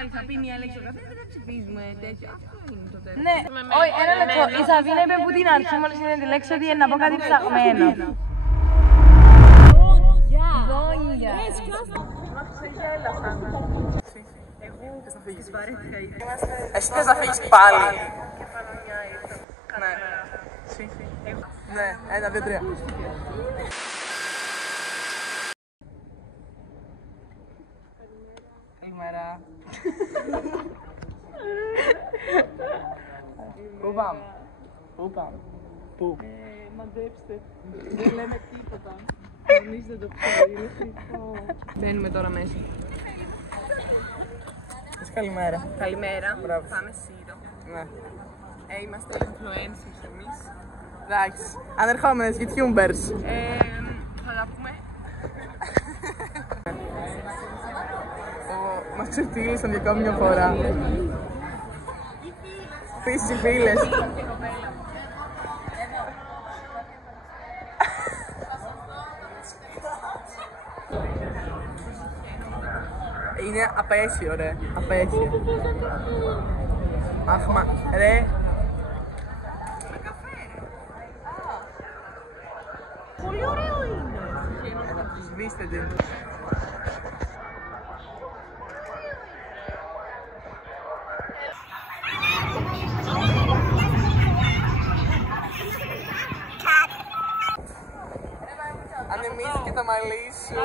πάλι θα πει μια λέξη ο καφέ, δεν θα ψηφίζουμε τέτοιο. Αυτό είναι το τέλος. Ναι, όχι, ένα λεπτό. Η Σαβίνα είπε που την αρχή μόλις είδε τη λέξη ότι είναι να πω κάτι ψαγμένο. Δόνια. Εσύ θες να φύγεις πάλι. Ναι, 1, 2, 3. Καλημέρα. Πού πάμε? Πού πάμε? Πού? Μαντέψτε. Δεν λέμε τίποτα. Εμείς δεν το ξέρει. Μπαίνουμε τώρα μέσα. Καλημέρα. Καλημέρα. Μπράβο. Πάμε Σύρο. Ναι. Είμαστε influencers εμείς. Εντάξει. Ανερχόμενες YouTubers. Θα τα πούμε. Μας ξεφτύλισαν για ακόμη μια φορά. Επίσης οι φίλες. Είναι απέσιο ρε, απέσιο. Αχ, μα, ρε. Πολύ ωραίο είναι. Σβήστε την. Ανεμίζει και το μαλλί σου.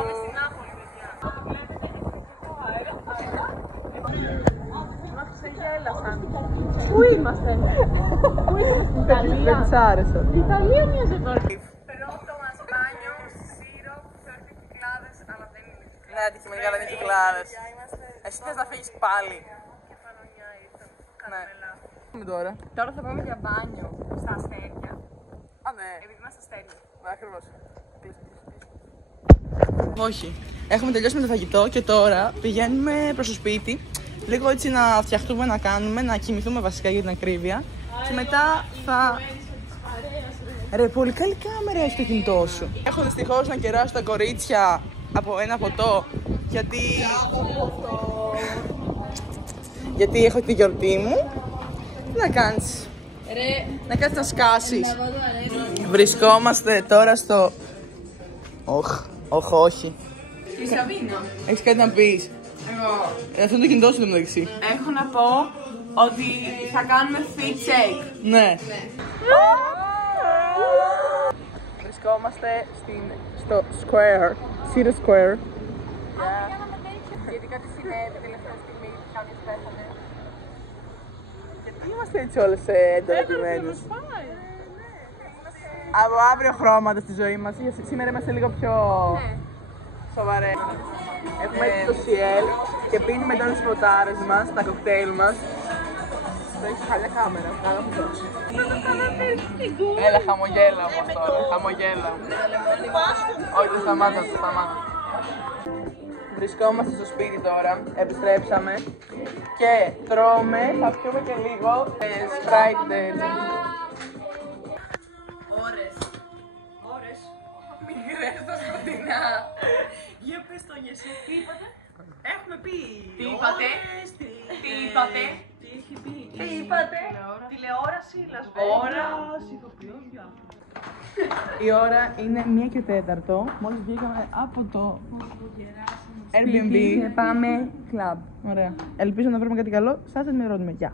Πού είμαστε? Πού είμαστε? Στην Ιταλία. Δεν της άρεσε. Η Ιταλία μοιάζει τώρα. Πρώτο μας μπάνιο, Σύρο, φέρνει κυκλάδες, αλλά δεν είναι κυκλάδες. Ναι, αντικειμενικά δεν είναι κυκλάδες. Εσύ θες να φύγεις πάλι. Κεφαλονιά ήρθαν. Ναι. Κάνουμε Τώρα. Τώρα θα πάμε για μπάνιο στα αστέρια. Α, ναι. Επειδή είμαστε αστέρια. Ναι, ακριβώς. Όχι. Έχουμε τελειώσει με το φαγητό και τώρα πηγαίνουμε προς το σπίτι. Λίγο έτσι να φτιαχτούμε, να κάνουμε, να κοιμηθούμε βασικά για την ακρίβεια. Και μετά θα... Ρε, πολύ καλή κάμερα έχει το κινητό σου. Έχω δυστυχώς να κεράσω τα κορίτσια από ένα ποτό, γιατί έχω τη γιορτή μου. Τι να κάνεις? Ρε, Να κάτσεις να σκάσεις. Βρισκόμαστε τώρα στο... όχι. Η Σαβίνα. Έχεις κάτι να πεις? Εγώ. Αυτό είναι το κινητό σου το μεταξύ. Έχω να πω ότι θα κάνουμε fit check. Ναι. Βρισκόμαστε στο Square, City Square. Γιατί κάτι συνέβη τελευταία στιγμή, κάποιος πέθανε. Γιατί είμαστε έτσι όλες εντονοποιημένες? Από αύριο χρώματα στη ζωή μας, σήμερα είμαστε λίγο πιο σοβαρές. Έχουμε το CL και πίνουμε τώρα τις ποτάρες μας, τα κοκτέιλ μας. Το έχεις χαλιά κάμερα, καλά αυτό. Έλα, χαμογέλα όμως τώρα, χαμογέλα. Όχι, δεν σταμάτα, δεν σταμάτα. Βρισκόμαστε στο σπίτι τώρα, επιστρέψαμε και τρώμε, θα πιούμε και λίγο Sprite Ώρες. Μικρές τα σκοτεινά. Για πες το εσύ. Τι είπατε? Έχουμε πει. Τι είπατε? Τι είπατε? Τι έχει πει? Τι είπατε? Τηλεόραση, Las Vegas, ηθοποιός, διάφορα. Η ώρα είναι 1:04. Μόλις βγήκαμε από το Airbnb Και πάμε κλαμπ. Ωραία. Ελπίζω να βρούμε κάτι καλό. Σας ενημερώνουμε. Γεια.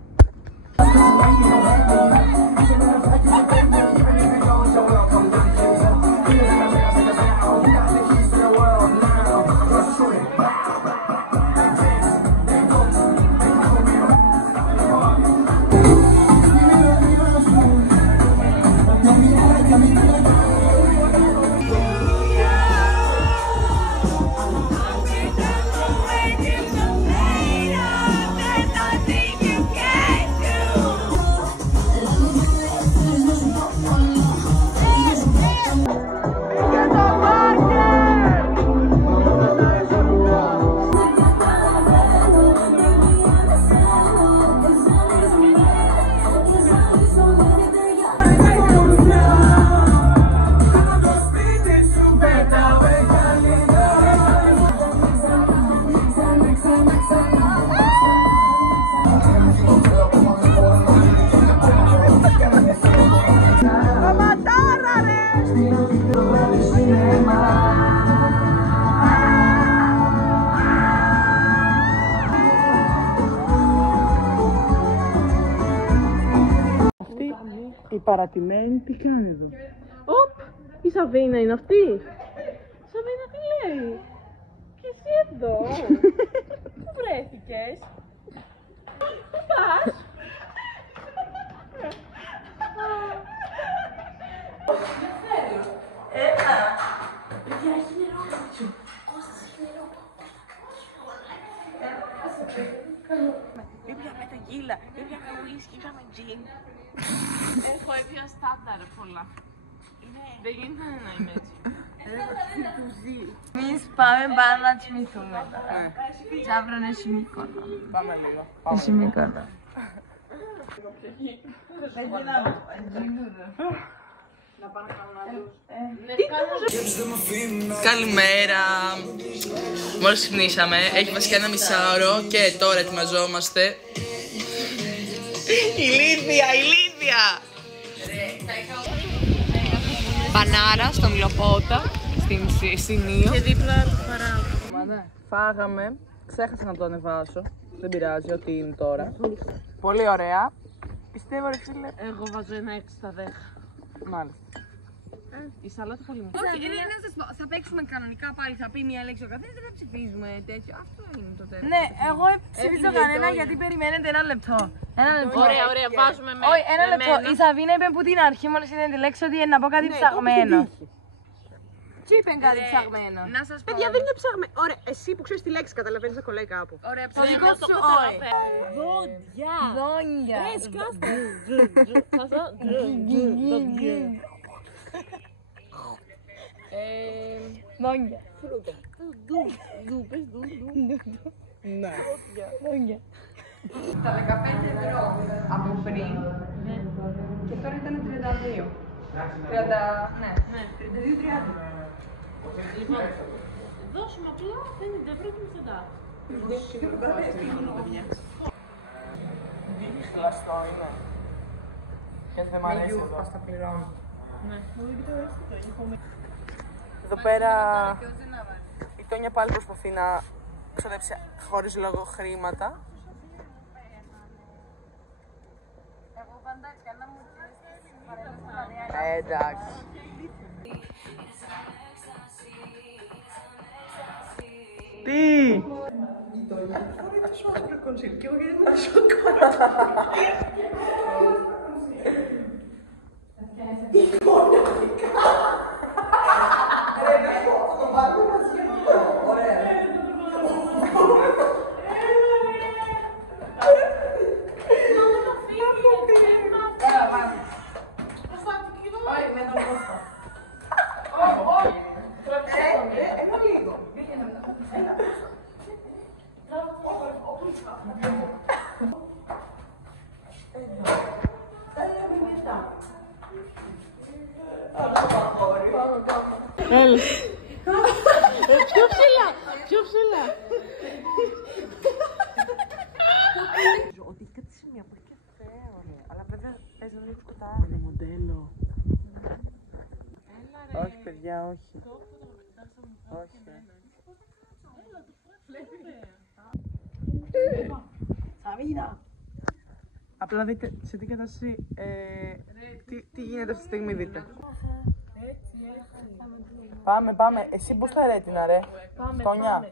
Παρατημένη, τι κάνει εδώ? Οπ, η Σαβίνα είναι αυτή. Σαβίνα τι λέει? Και εσύ εδώ. Πού βρέθηκες? Πού πας? Ήπια με τα γύλα, ήπια με ουίσκι, ήπια με τζιν. Έχω έπια στάνταρ πολλά. Δεν γίνεται να είμαι έτσι. Εμείς πάμε πάνω να τσιμηθούμε τώρα. Και αύριο είναι Σιμίκονο. Πάμε λίγο. Σιμίκονο. Καλημέρα. Μόλις ξυπνήσαμε, έχει βασικά ένα μισάωρο και τώρα ετοιμαζόμαστε. Ηλίθεια, ηλίθεια! Πανάρα στο Μιλοπότα, στην Ίο. Και δίπλα παρά. Φάγαμε, ξέχασα να το ανεβάσω. Δεν πειράζει, ό,τι είναι τώρα. Πολύ ωραία. Πιστεύω ρε φίλε. Εγώ βάζω ένα 6 στα 10. Μάλιστα. Η σαλάτα πολύ μικρή. Όχι, να σας πω, θα παίξουμε κανονικά πάλι, θα πει μία λέξη ο καθένας, δεν θα ψηφίζουμε τέτοιο. Αυτό είναι το τέλος. Ναι, εγώ ψηφίζω κανένα γιατί περιμένετε ένα λεπτό. Ένα λεπτό. Ωραία, ωραία, βάζουμε με. Όχι, ένα λεπτό. Η Σαβίνα είπε που την αρχή μόλις είδε τη λέξη ότι είναι να πω κάτι ψαγμένο. Τι είπε κάτι ψαγμένο? Να σας πω. Παιδιά δεν είναι ψαγμένο. Ωραία, εσύ που ξέρεις τη λέξη καταλαβαίνεις να κολλάει κάπου. Ωραία, Το δικό ψαγμένο. σου όχι. Δόντια. Δόνια. Δόνια. Ναι. Δόνια. Τα 15 ευρώ από πριν και τώρα ήταν 32. 30, ναι, 32-30. Λοιπόν, δώσουμε απλά 50 ευρώ και μισθωτά. Χλαστό είναι. Γιατί δεν μ' αρέσει εδώ. Ας τα πληρώνω. Εδώ πέρα η Τόνια πάλι προσπαθεί να ξοδέψει χωρίς λόγο χρήματα. Εντάξει. Τι! Έλα. Πιο ψηλά, πιο ψηλά. Ότι έχει κάτι σημεία που έχει καφέ, ωραία. Αλλά βέβαια παίζει να ρίξει σκοτάδι. Είναι μοντέλο. Όχι παιδιά, όχι. Όχι. Σαβίνα. Απλά δείτε σε τι κατάσταση, τι γίνεται αυτή τη στιγμή, δείτε. Πάμε, πάμε. Εσύ πώς τα ρέτινα, ρε. Τόνια.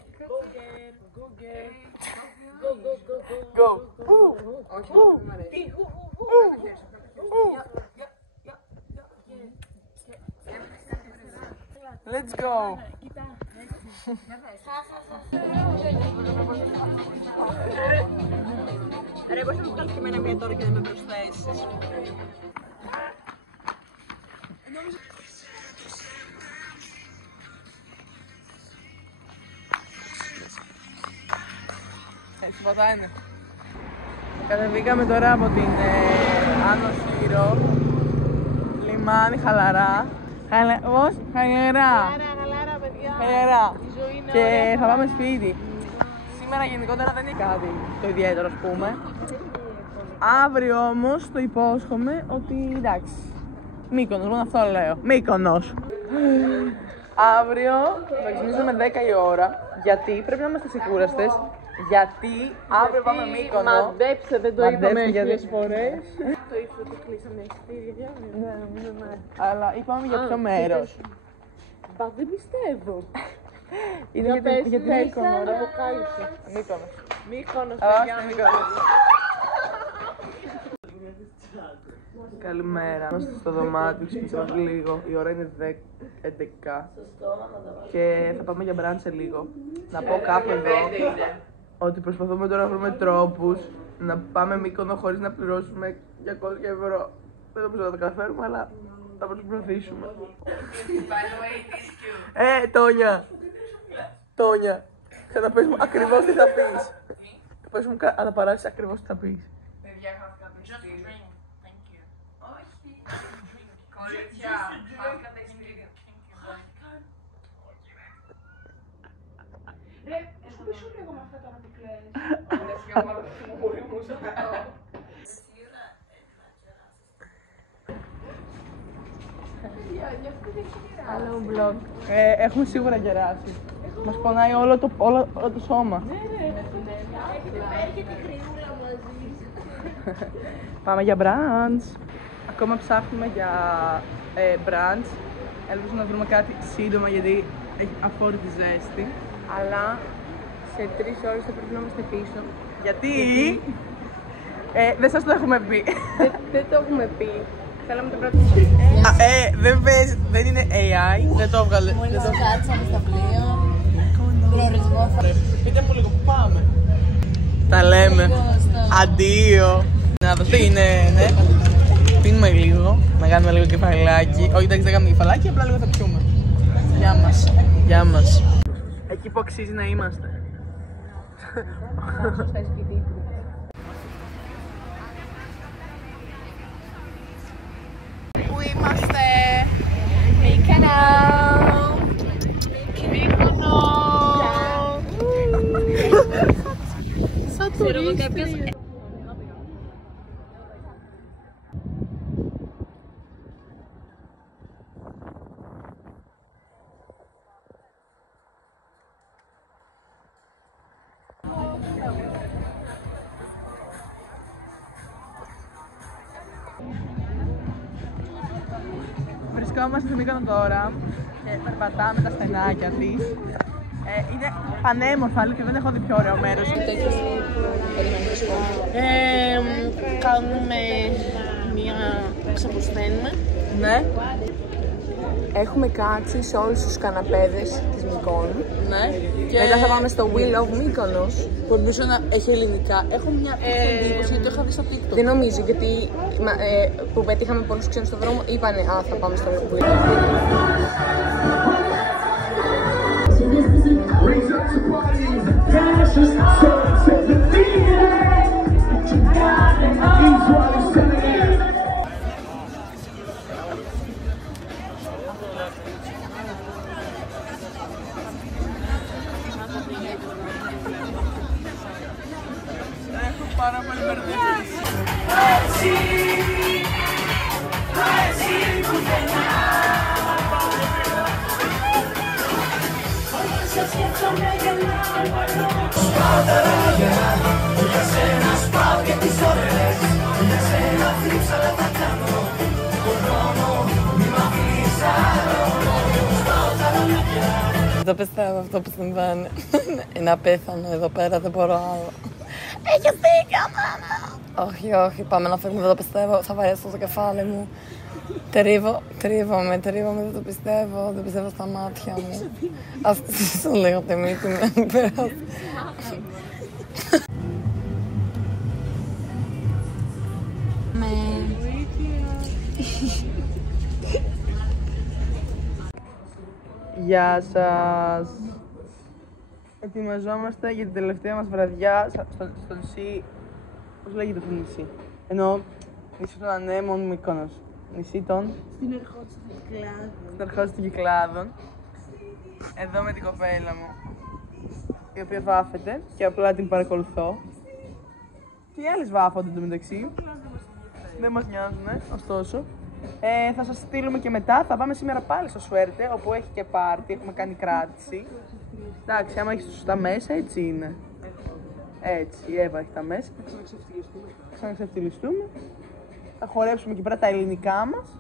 Go. Let's go. Ρε, μπορείς να μου βγάλεις και εμένα μία τώρα και να με προσθέσεις. Έτσι πατά είναι. Κατεβήκαμε τώρα από την Άνω Σύρο. Λιμάνι, χαλαρά. Πώς? Χαλαρά. Χαλάρα, παιδιά. Χαλαρά. Η ζωή είναι Και ωραία. θα πάμε σπίτι. Σήμερα γενικότερα δεν είναι κάτι το ιδιαίτερο, ας πούμε. Αύριο όμως το υπόσχομαι ότι εντάξει. Μύκονος, μόνο αυτό λέω. Μύκονος. Αύριο θα ξεκινήσουμε 10 η ώρα. Γιατί πρέπει να είμαστε ξεκούραστες Γιατί αύριο πάμε Μύκονο. Μαντέψε, δεν το είπαμε χίλιες φορές. Το είπα ότι κλείσαμε εισιτήρια. Ναι, νομίζω ναι. Αλλά είπαμε για ποιο μέρος. Μπα, δεν πιστεύω. Είναι για την Μύκονο. Αποκάλυψε. Μύκονος. Μύκονος, Όχι, παιδιά. Μύκονος. Καλημέρα. Είμαστε στο δωμάτιο, ξυπνήσαμε λίγο. Η ώρα είναι 11 και θα πάμε για μπραντ σε λίγο. Να πω κάπου εδώ ότι προσπαθούμε τώρα να βρούμε τρόπους να πάμε Μύκονο χωρίς να πληρώσουμε 200 ευρώ. Δεν νομίζω να τα καταφέρουμε, αλλά θα προσπαθήσουμε. Τόνια! Τόνια! Ξαναπες μου ακριβώς τι θα πεις. Πες μου να παράσεις ακριβώς τι θα πεις. Κορίτσια, χάθηκατε εισιτήρια. Ρε, σου πεις σου λίγο με αυτά τώρα που κλαις. Όλες για μόνο το μούρι μου στο κάτω. Άλλο vlog. Έχουμε σίγουρα γεράσει. Μας πονάει όλο το σώμα. Έχετε φέρει και τη χρυσούλα μαζί. Πάμε για brunch. Ακόμα ψάχνουμε για brunch. Ελπίζω να βρούμε κάτι σύντομα γιατί έχει αφόρητη ζέστη. Αλλά σε 3 ώρες θα πρέπει να είμαστε πίσω. Γιατί? Δεν σας το έχουμε πει. Δεν το έχουμε πει. Θέλαμε το πρώτο. Δεν είναι AI, δεν το έβγαλε. Μόλις κάτσαμε στα πλοίο, προορισμό θα... Πείτε μου λίγο που πάμε. Τα λέμε. Αντίο. Να δω τι είναι, ναι. Πίνουμε λίγο, να κάνουμε λίγο κεφαλάκι. Όχι, εντάξει, δεν κάνουμε κεφαλάκι, απλά λίγο θα πιούμε. Γεια μας. Γεια μας. Εκεί που αξίζει να είμαστε. Πού είμαστε? Μύκονο! Μύκονο! Σαν τουρίστες. Βρισκόμαστε στη Μύκονο τώρα και περπατάμε τα στενάκια της. Είναι πανέμορφα, αλήθεια, δεν έχω δει πιο ωραίο μέρος. Κάνουμε μία... ξαποσθένουμε. Ναι. Έχουμε κάτσει σε όλους τους καναπέδες της Μυκόνου. Ναι. Και Μετά θα πάμε στο Wheel of Mykonos. που ελπίζω να έχει ελληνικά. Έχω μια εντύπωση γιατί το είχα δει στο TikTok. Δεν νομίζω, γιατί που πετύχαμε πολλούς ξένους στον δρόμο, είπανε «Α, θα πάμε στο Wheel». Έχω πάρα πολύ μπερδευτεί. Δεν πιστεύω αυτό που συμβαίνει. Είναι απίθανο εδώ πέρα, δεν μπορώ άλλο. Έχεις δίκιο, μάνα! Όχι, όχι, πάμε να φύγουμε, δεν το πιστεύω. Θα βαρέσω στο κεφάλι μου. Τρίβομαι, δεν το πιστεύω. Δεν πιστεύω στα μάτια μου. Ας σου λέγω τη μύτη μου, περάσει. Γεια σας. Ετοιμαζόμαστε για την τελευταία μας βραδιά στο νησί. Πώς λέγεται το νησί? Εννοώ νησί των Ανέμων Μύκονος. Νησί των... Στην Ερχόντιση των Κυκλάδων. Εδώ με την κοπέλα μου, η οποία βάφεται και απλά την παρακολουθώ. Και οι άλλες βάφονται εντωμεταξύ. Δεν μας νοιάζουνε, ωστόσο. Θα σας στείλουμε και μετά. Θα πάμε σήμερα πάλι στο Σουέρτε, όπου έχει και πάρτι, έχουμε κάνει κράτηση. Εντάξει, άμα έχεις τα σωστά μέσα, έτσι είναι. Έτσι, η Εύα έχει τα μέσα. Θα ξαναξευτυλιστούμε. Θα χορέψουμε εκεί πέρα τα ελληνικά μας.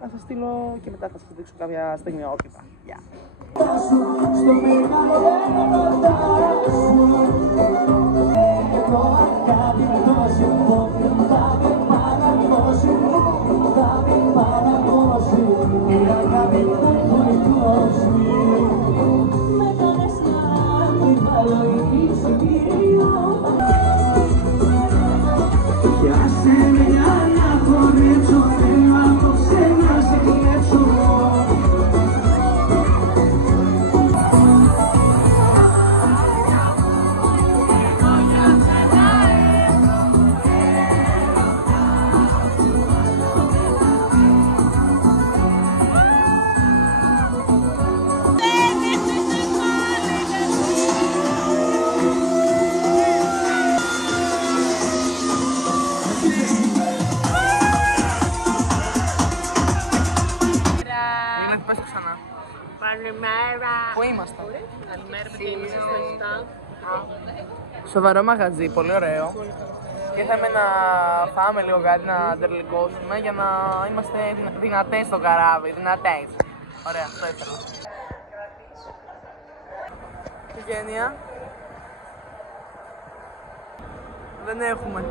Θα σας στείλω και μετά θα σας δείξω κάποια στιγμιότυπα. Γεια. Καλημέρα. Πού είμαστε? Καλημέρα, παιδί μου, στα Σοβαρό μαγαζί, πολύ ωραίο. Και ήρθαμε να φάμε λίγο κάτι, να τερλικώσουμε για να είμαστε δυνατές στο καράβι, δυνατές. Ωραία, αυτό ήθελα. Οικογένεια. Δεν έχουμε.